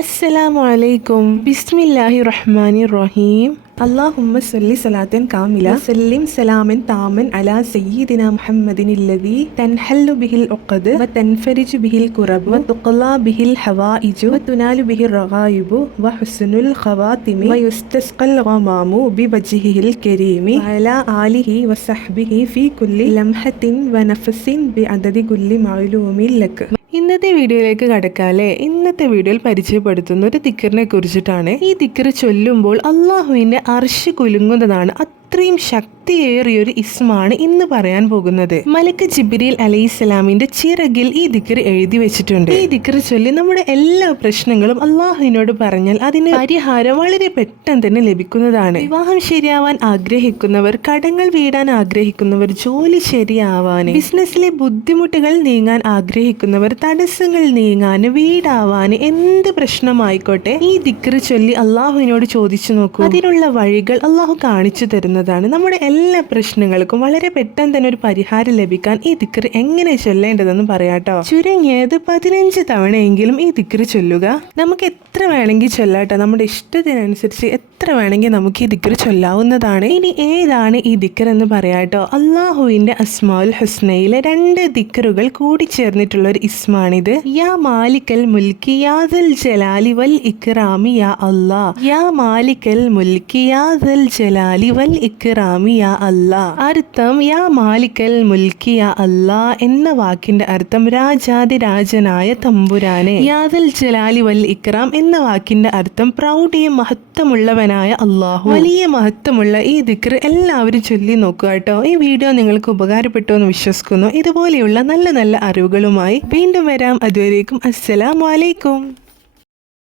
अस्सलामुअलैकुम बिस्मिल्लाहिर्रहमानिर्रहीम अल्लाहुम्मा सल्लि सलातन कामिला सल्लिम सलामन तामन अला सय्यिदिना मुहम्मदिनिल्लज़ी तनहल्लु बिहिल उक़द व तनफरिजु बिहिल कुरब व तुक़ला बिहिल हवाइजु व तुनालु बिहिर रग़ाइबु व हुस्नुल ख़वातिमि व युस्तस्क़ल गमामु बिवज्हिहिल करीमि व अला आलिहि व सहबिहि फ़ी कुल्लि लम्हतिन व नफ़सिन बिअददि कुल्लि मअलूमिन लक. ഇന്നത്തെ വീഡിയോയിലേക്ക് കടക്കാല്ലേ. ഇന്നത്തെ വീഡിയോയിൽ പരിചയപ്പെടുത്തുന്ന ഒരു ദിക്റിനെ കുറിച്ചിട്ടാണ്. ഈ ദിക്ർ ചൊല്ലുമ്പോൾ അള്ളാഹുവിന്റെ അർശ് കുലുങ്ങുന്നതാണ്. അത്രയും ശക്തിയേറിയൊരു ഇസ്മാണ് ഇന്ന് പറയാൻ പോകുന്നത്. മലക്ക് ജിബ്രീൽ അലൈഹിസ്സലാമിന്റെ ചിറകിൽ ഈ ദിക്ർ എഴുതി വെച്ചിട്ടുണ്ട്. ഈ ദിക്ർ ചൊല്ലി നമ്മുടെ എല്ലാ പ്രശ്നങ്ങളും അള്ളാഹുവിനോട് പറഞ്ഞാൽ അതിന് പരിഹാരം വളരെ പെട്ടെന്ന് തന്നെ ലഭിക്കുന്നതാണ്. വിവാഹം ശരിയാവാൻ ആഗ്രഹിക്കുന്നവർ, കടങ്ങൾ വീടാൻ ആഗ്രഹിക്കുന്നവർ, ജോലി ശരിയാവാൻ, ബിസിനസ്സിലെ ബുദ്ധിമുട്ടുകൾ നീങ്ങാൻ ആഗ്രഹിക്കുന്നവർ, തടസ്സങ്ങൾ നീങ്ങാൻ, വീടാവാൻ, എന്ത് പ്രശ്നമായിക്കോട്ടെ ഈ ദിക്ർ ചൊല്ലി അള്ളാഹുവിനോട് ചോദിച്ചു നോക്കൂ. അതിനുള്ള വഴികൾ അള്ളാഹു കാണിച്ചു തരുന്നതാണ്. നമ്മുടെ എല്ലാ പ്രശ്നങ്ങൾക്കും വളരെ പെട്ടെന്ന് തന്നെ ഒരു പരിഹാരം ലഭിക്കാൻ ഈ ദിക്ർ എങ്ങനെ ചൊല്ലേണ്ടതെന്ന് പറയാട്ടോ. ചുരുങ്ങിയത് 15 തവണയെങ്കിലും ഈ ദിക്ർ ചൊല്ലുക. നമുക്ക് എത്ര വേണമെങ്കിൽ ചൊല്ലാട്ടോ. നമ്മുടെ ഇഷ്ടത്തിനനുസരിച്ച് എത്ര വേണമെങ്കിൽ നമുക്ക് ഈ ദിക്ർ ചൊല്ലാവുന്നതാണ്. ഇനി ഏതാണ് ഈ ദിക്ർ എന്ന് പറയാട്ടോ. അള്ളാഹുവിന്റെ അസ്മാഉൽ ഹുസ്നയിലെ 2 ദിക്റുകൾ കൂടി ചേർന്നിട്ടുള്ള ഒരു ഇസ്മാണിത്. യാ മാലിക്കൽ മുൽക്കി യാ ദൽ ജലാലി വൽ ഇക്റാമി യാ അല്ലാഹ്. യാ മാലിക്കൽ മുൽക്കി യാ ദൽ ജലാലി വൽ ഇക്റാമി യാ അല്ലാഹ്. അർത്ഥം യാ മാലിക്കൽ മുൽക്കി യാ അല്ലാഹ് എന്ന വാക്കിന്റെ അർത്ഥം രാജാതിരാജനായ തമ്പുരാനെ. യാ ദൽ ജലാലി വൽ ഇക്റാം എന്ന വാക്കിന്റെ അർത്ഥം പ്രൗഢിയും മഹത്വമുള്ളവനായ അല്ലാഹു. വലിയ മഹത്വമുള്ള ഈ ദിക്ർ എല്ലാവരും ചൊല്ലി നോക്കുക കേട്ടോ. ഈ വീഡിയോ നിങ്ങൾക്ക് ഉപകാരപ്പെട്ടു എന്ന് വിശ്വസിക്കുന്നു. ഇതുപോലെയുള്ള നല്ല നല്ല അറിവുകളുമായി വീണ്ടും വരാം. അതുവരേക്കും അസ്സലാമു അലൈക്കും.